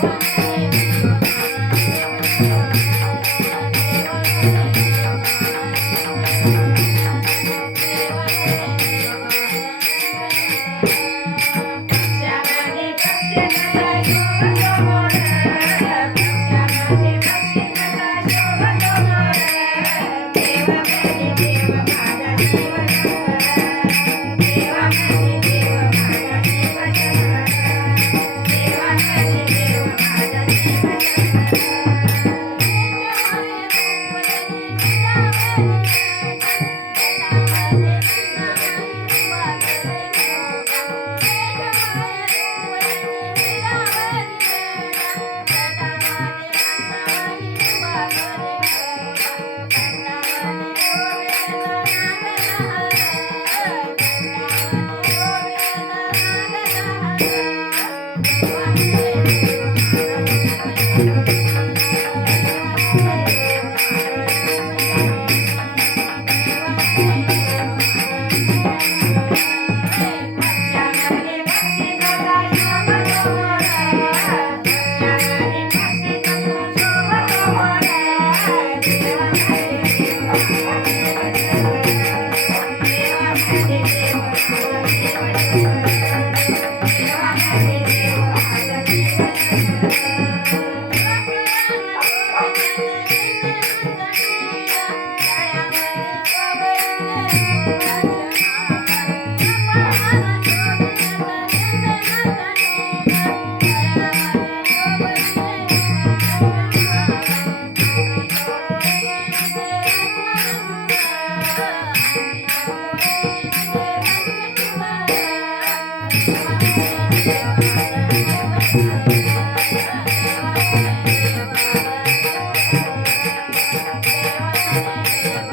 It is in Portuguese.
Thank you. Música